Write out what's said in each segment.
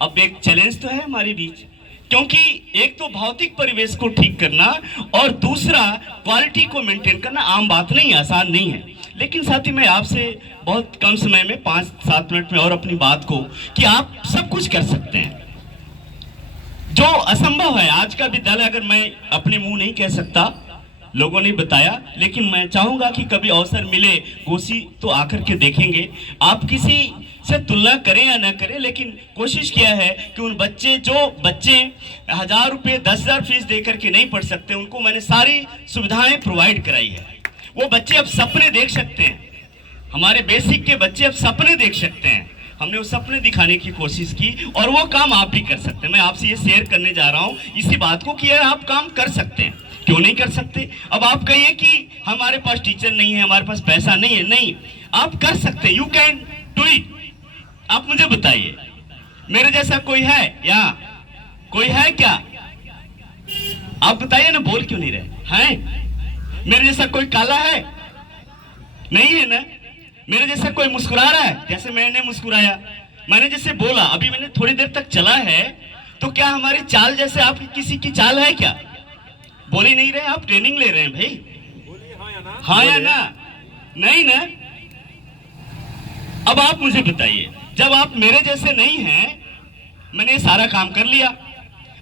अब एक चैलेंज तो है हमारे बीच, क्योंकि एक तो भौतिक परिवेश को ठीक करना और दूसरा क्वालिटी को मेंटेन करना आम बात नहीं, आसान नहीं है। लेकिन साथ ही मैं आपसे बहुत कम समय में 5-7 मिनट में और अपनी बात को कि आप सब कुछ कर सकते हैं जो असंभव है। आज का विद्यालय अगर मैं अपने मुंह नहीं कह सकता, लोगों ने बताया, लेकिन मैं चाहूंगा कि कभी अवसर मिले कोसी तो आकर के देखेंगे। आप किसी से तुलना करें या ना करें, लेकिन कोशिश किया है कि उन जो बच्चे 1000 रुपये 10,000 फीस देकर के नहीं पढ़ सकते, उनको मैंने सारी सुविधाएं प्रोवाइड कराई है। वो बच्चे अब सपने देख सकते हैं, हमारे बेसिक के बच्चे अब सपने देख सकते हैं। हमने वो सपने दिखाने की कोशिश की और वो काम आप भी कर सकते हैं। मैं आपसे ये शेयर करने जा रहा हूँ इसी बात को कि आप काम कर सकते हैं, क्यों नहीं कर सकते। अब आप कहिए कि हमारे पास टीचर नहीं है, हमारे पास पैसा नहीं है, नहीं, आप कर सकते हैं, यू कैन डू इट। आप मुझे बताइए, मेरे जैसा कोई है या कोई है क्या? आप बताइए ना, बोल क्यों नहीं रहे हैं? मेरे जैसा कोई काला है? नहीं है ना। मेरे जैसा कोई मुस्कुरा रहा है जैसे मैंने मुस्कुराया, मैंने जैसे बोला, अभी मैंने थोड़ी देर तक चला है, तो क्या हमारी चाल जैसे आपकी किसी की चाल है क्या? बोल ही नहीं रहे, आप ट्रेनिंग ले रहे हैं भाई, हाँ या ना? नहीं ना। अब आप मुझे बताइए, जब आप मेरे जैसे नहीं हैं, मैंने सारा काम कर लिया।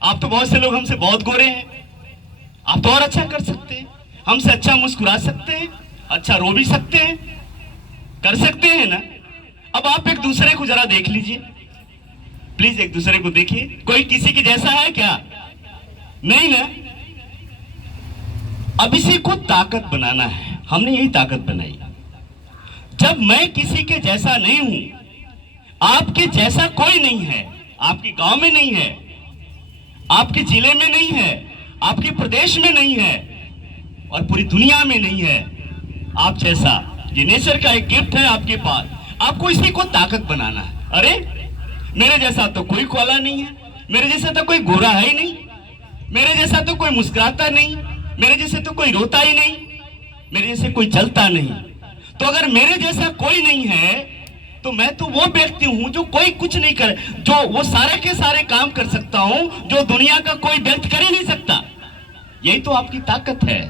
आप तो बहुत से लोग हमसे बहुत गोरे हैं, आप तो और अच्छा कर सकते हैं, हमसे अच्छा मुस्कुरा सकते हैं, अच्छा रो भी सकते हैं, कर सकते हैं ना। अब आप एक दूसरे को जरा देख लीजिए, प्लीज एक दूसरे को देखिए, कोई किसी के जैसा है क्या? नहीं ना। अब इसी को ताकत बनाना है, हमने यही ताकत बनाई। जब मैं किसी के जैसा नहीं हूं, आपके जैसा कोई नहीं है, आपके गांव में नहीं है, आपके जिले में नहीं है, आपके प्रदेश में नहीं है और पूरी दुनिया में नहीं है आप जैसा। ये नेचर का एक गिफ्ट है आपके पास, आपको इसी को ताकत बनाना है। अरे मेरे जैसा तो कोई काला नहीं है, मेरे जैसा तो कोई गोरा है ही नहीं, मेरे जैसा तो कोई मुस्कुराता नहीं, मेरे जैसे तो कोई रोता ही नहीं, मेरे जैसे कोई जलता नहीं। तो अगर मेरे जैसा कोई नहीं है तो मैं तो वो व्यक्ति हूं जो कोई कुछ नहीं कर, जो वो सारे के सारे काम कर सकता हूं जो दुनिया का कोई व्यक्ति कर ही नहीं सकता। यही तो आपकी ताकत है।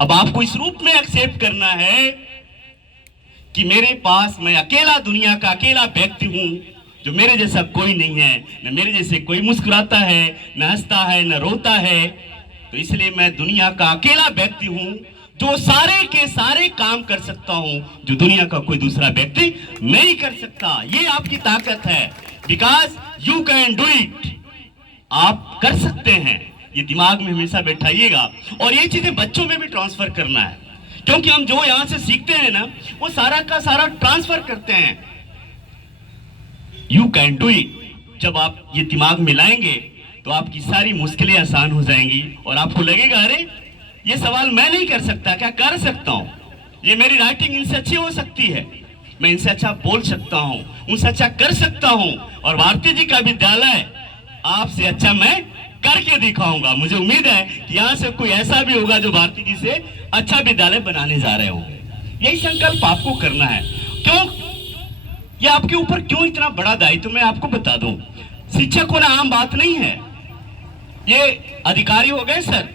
अब आपको इस रूप में एक्सेप्ट करना है कि मेरे पास मैं अकेला, दुनिया का अकेला व्यक्ति हूं जो मेरे जैसा कोई नहीं है, न मेरे जैसे कोई मुस्कुराता है, न हंसता है, न रोता है। तो इसलिए मैं दुनिया का अकेला व्यक्ति हूं जो सारे के सारे काम कर सकता हूं जो दुनिया का कोई दूसरा व्यक्ति नहीं कर सकता। ये आपकी ताकत है, because you can do it. आप कर सकते हैं, ये दिमाग में हमेशा बैठाइएगा। और ये चीजें बच्चों में भी ट्रांसफर करना है, क्योंकि हम जो यहां से सीखते हैं ना, वो सारा का सारा ट्रांसफर करते हैं। यू कैन डू इट जब आप ये दिमाग में लाएंगे तो आपकी सारी मुश्किलें आसान हो जाएंगी और आपको लगेगा अरे ये सवाल मैं नहीं कर सकता, क्या कर सकता हूं? ये मेरी राइटिंग इनसे अच्छी हो सकती है, मैं इनसे अच्छा बोल सकता हूं, उनसे अच्छा कर सकता हूं, और भारती जी का विद्यालय आपसे अच्छा मैं करके दिखाऊंगा। मुझे उम्मीद है कि यहाँ से कोई ऐसा भी होगा जो भारती जी से अच्छा विद्यालय बनाने जा रहे होंगे। यही संकल्प आपको करना है। क्यों ये आपके ऊपर क्यों इतना बड़ा दायित्व, मैं आपको बता दूं। शिक्षक होना आम बात नहीं है, ये अधिकारी हो गए सर,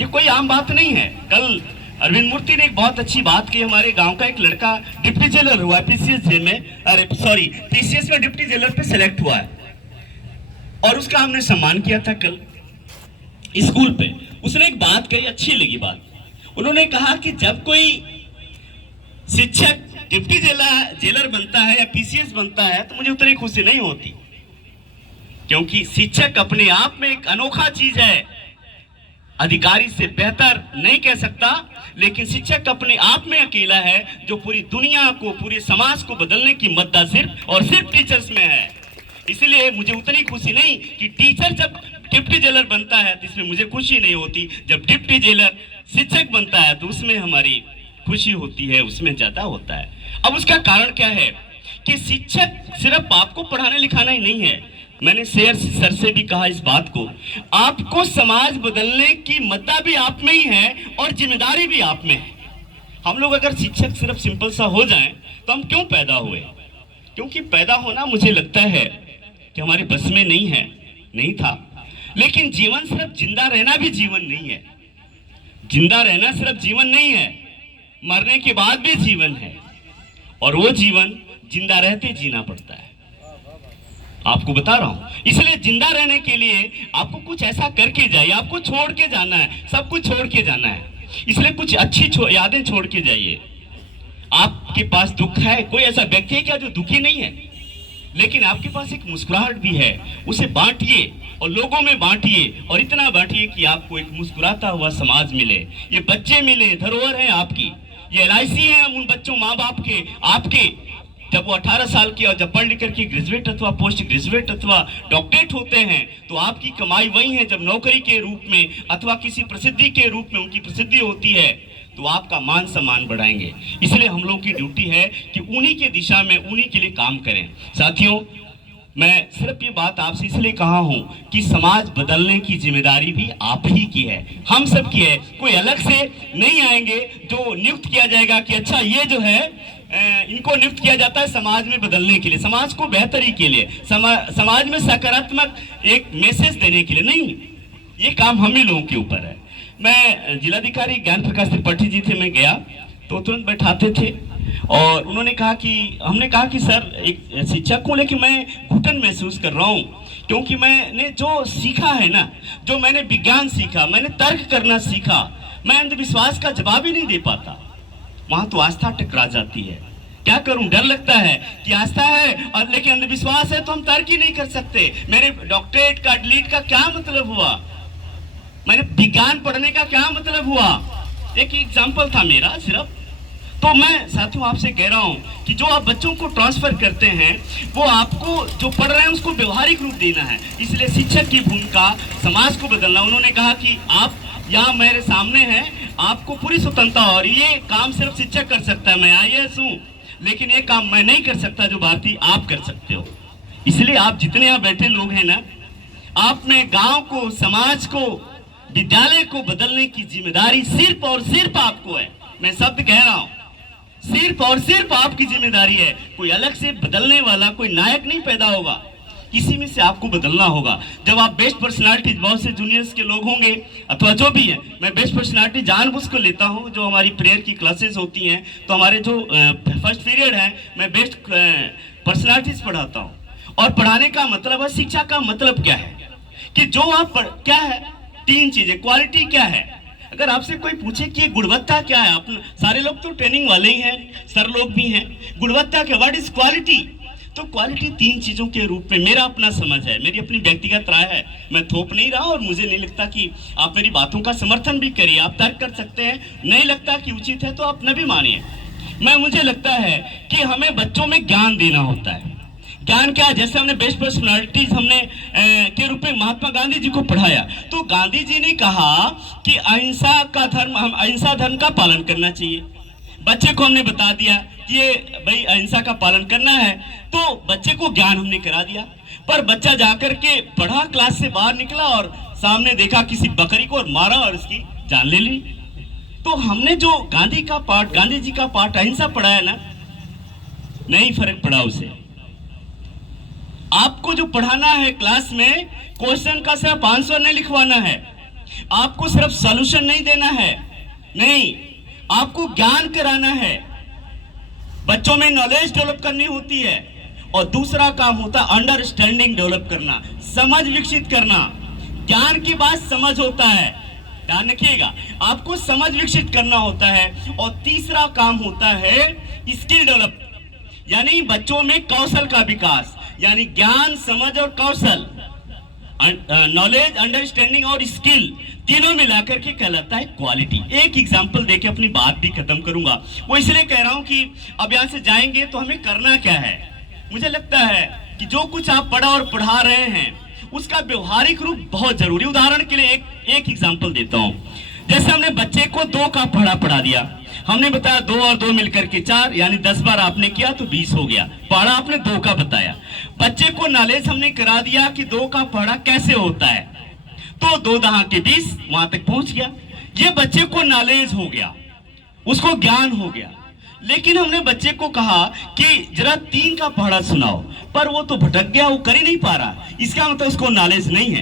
ये कोई आम बात नहीं है। कल अरविंद मूर्ति ने एक बहुत अच्छी बात की, हमारे गांव का एक लड़का डिप्टी जेलर हुआ पीसीएस जेल में, अरे सॉरी पीसीएस में डिप्टी जेलर पे सिलेक्ट हुआ है और उसका हमने सम्मान किया था कल स्कूल पे। उसने एक बात कही, अच्छी लगी बात। उन्होंने कहा कि जब कोई शिक्षक डिप्टी जेलर बनता है या पीसीएस बनता है तो मुझे उतनी खुशी नहीं होती, क्योंकि शिक्षक अपने आप में एक अनोखा चीज है, अधिकारी से बेहतर नहीं कह सकता, लेकिन शिक्षक अपने आप में अकेला है जो पूरी दुनिया को, पूरे समाज को बदलने की मद्दा सिर्फ और सिर्फ टीचर्स में है। इसलिए मुझे उतनी खुशी नहीं कि टीचर जब डिप्टी जेलर बनता है तो इसमें मुझे खुशी नहीं होती, जब डिप्टी जेलर शिक्षक बनता है तो उसमें हमारी खुशी होती है, उसमें ज्यादा होता है। अब उसका कारण क्या है कि शिक्षक सिर्फ आपको पढ़ाने लिखाना ही नहीं है। मैंने शेर सर से भी कहा इस बात को, आपको समाज बदलने की मद्दा भी आप में ही है और जिम्मेदारी भी आप में है। हम लोग अगर शिक्षक सिर्फ सिंपल सा हो जाएं तो हम क्यों पैदा हुए? क्योंकि पैदा होना मुझे लगता है कि हमारे बस में नहीं है, नहीं था। लेकिन जीवन सिर्फ जिंदा रहना भी जीवन नहीं है। जिंदा रहना सिर्फ जीवन नहीं है, मरने के बाद भी जीवन है, और वो जीवन जिंदा रहते जीना पड़ता है। आपको बता रहा हूं, इसलिए जिंदा रहने के लिए आपको कुछ ऐसा करके जाइए, आपको छोड़ के जाना है, सब कुछ छोड़ के जाना है। इसलिए कुछ अच्छी यादें छोड़ के जाइए। आपके पास दुख है, कोई ऐसा व्यक्ति है क्या जो दुखी नहीं है? लेकिन आपके पास एक मुस्कुराहट भी है, उसे बांटिए और लोगों में बांटिए, और इतना बांटिए कि आपको एक मुस्कुराता हुआ समाज मिले, ये बच्चे मिले, धरोहर है आपकी, ये LIC है उन बच्चों माँ बाप के, आपके। जब वो 18 साल के और जब पढ़ लिख करके ग्रेजुएट अथवा पोस्ट ग्रेजुएट अथवा डॉक्टरेट होते हैं, तो आपकी कमाई वही है। जब नौकरी के रूप में अथवा किसी प्रसिद्धि के रूप में उनकी प्रसिद्धि होती है, तो आपका मान सम्मान बढ़ाएंगे। इसलिए हम लोगों की ड्यूटी है कि उन्हीं के दिशा में, उन्हीं के लिए काम करें। साथियों, मैं सिर्फ ये बात आपसे इसलिए कहा हूं कि समाज बदलने की जिम्मेदारी भी आप ही की है, हम सब की है। कोई अलग से नहीं आएंगे जो नियुक्त किया जाएगा कि अच्छा ये जो है इनको नियुक्त किया जाता है समाज में बदलने के लिए, समाज को बेहतरी के लिए, समाज में सकारात्मक एक मैसेज देने के लिए नहीं। ये काम हम ही लोगों के ऊपर है। मैं जिलाधिकारी ज्ञान प्रकाश त्रिपाठी जी थे, मैं गया तो तुरंत बैठाते थे और उन्होंने कहा कि, हमने कहा कि सर एक शिक्षक हूँ लेकिन मैं घुटन महसूस कर रहा हूँ, क्योंकि मैंने जो सीखा है ना, जो मैंने विज्ञान सीखा, मैंने तर्क करना सीखा, मैं अंधविश्वास का जवाब ही नहीं दे पाता। वहां तो आस्था टकरा जाती है। क्या करूं, डर लगता है कि आस्था है और लेकिन अंधविश्वास है तो हम तर्क ही नहीं कर सकते। मेरे डॉक्टरेट का, डीलिट का क्या मतलब हुआ, मैंने विज्ञान पढ़ने का क्या मतलब हुआ? एक एग्जाम्पल था मेरा सिर्फ। तो मैं साथियों आपसे कह रहा हूं कि जो आप बच्चों को ट्रांसफर करते हैं, वो आपको जो पढ़ रहे हैं उसको व्यवहारिक रूप देना है। इसलिए शिक्षक की भूमिका समाज को बदलना। उन्होंने कहा कि आप यहाँ मेरे सामने हैं, आपको पूरी स्वतंत्रता, और ये काम सिर्फ शिक्षक कर सकता है। मैं IAS हूँ लेकिन ये काम मैं नहीं कर सकता जो भारती आप कर सकते हो। इसलिए आप जितने यहाँ बैठे लोग हैं ना, आपने गांव को, समाज को, विद्यालय को बदलने की जिम्मेदारी सिर्फ और सिर्फ आपको है। मैं शब्द कह रहा हूँ, सिर्फ और सिर्फ आपकी जिम्मेदारी है। कोई अलग से बदलने वाला कोई नायक नहीं पैदा होगा, किसी में से आपको बदलना होगा। जब आप बेस्ट पर्सनालिटी, बहुत से जूनियर्स के लोग होंगे अथवा जो भी है, मैं बेस्ट पर्सनालिटी जानबूझ को लेता हूं। जो हमारी प्रेयर की क्लासेस होती हैं तो हमारे जो फर्स्ट पीरियड है, मैं बेस्ट पर्सनालिटीज पढ़ाता हूं। और पढ़ाने का मतलब है, शिक्षा का मतलब क्या है कि जो आप क्या है, 3 चीजें। क्वालिटी क्या है, अगर आपसे कोई पूछे कि गुणवत्ता क्या है, आप सारे लोग तो ट्रेनिंग वाले ही हैं, सर लोग भी हैं। गुणवत्ता क्या, व्हाट इज क्वालिटी? तो क्वालिटी 3 चीजों के रूप में मेरा अपना समझ है, मेरी अपनी व्यक्तिगत राय है, मैं थोप नहीं रहा और मुझे नहीं लगता कि आप मेरी बातों का समर्थन भी करिए। आप तर्क कर सकते हैं, नहीं लगता कि उचित है तो आप न भी मानिए। मुझे लगता है कि हमें बच्चों में ज्ञान देना होता है। ज्ञान क्या है, जैसे हमने बेस्ट पर्सनालिटीज हमने के रूप में महात्मा गांधी जी को पढ़ाया, तो गांधी जी ने कहा कि अहिंसा का धर्म, हम अहिंसा धर्म का पालन करना चाहिए। बच्चे को हमने बता दिया कि ये भाई अहिंसा का पालन करना है, तो बच्चे को ज्ञान हमने करा दिया। पर बच्चा जाकर के पढ़ा, क्लास से बाहर निकला और सामने देखा किसी बकरी को और मारा और उसकी जान ले ली। तो हमने जो गांधी जी का पाठ अहिंसा पढ़ाया ना, नहीं फर्क पड़ा उसे। आपको जो पढ़ाना है क्लास में, क्वेश्चन का सिर्फ आंसर नहीं लिखवाना है, आपको सिर्फ सॉल्यूशन नहीं देना है, नहीं, आपको ज्ञान कराना है। बच्चों में नॉलेज डेवलप करनी होती है, और दूसरा काम होता है अंडरस्टैंडिंग डेवलप करना, समझ विकसित करना। ज्ञान की बात समझ होता है, ध्यान रखिएगा, आपको समझ विकसित करना होता है। और तीसरा काम होता है स्किल डेवलप, यानी बच्चों में कौशल का विकास, यानी ज्ञान, समझ और कौशल, नॉलेज, अंडरस्टैंडिंग और स्किल, तीनों मिलाकर के कहलाता है क्वालिटी। एक एग्जांपल देके अपनी बात भी खत्म करूंगा। वो इसलिए कह रहा हूं कि अब यहां से जाएंगे तो हमें करना क्या है। मुझे लगता है कि जो कुछ आप पढ़ा और पढ़ा रहे हैं उसका व्यवहारिक रूप बहुत जरूरी। उदाहरण के लिए एक एग्जांपल देता हूं। जैसे हमने बच्चे को 2 का पढ़ा दिया, हमने बताया 2 और 2 मिलकर के 4, यानी 10 बार आपने किया तो 20 हो गया। पढ़ा आपने 2 का बताया। बच्चे को नॉलेज हमने करा दिया कि 2 का पढ़ा कैसे होता है, तो 2 दहा के 20 वहां तक पहुंच गया। ये बच्चे को नॉलेज हो गया, उसको ज्ञान हो गया। लेकिन हमने बच्चे को कहा कि जरा 3 का पहाड़ा सुनाओ, पर वो तो भटक गया, वो कर ही नहीं पा रहा। इसका मतलब उसको नॉलेज नहीं है।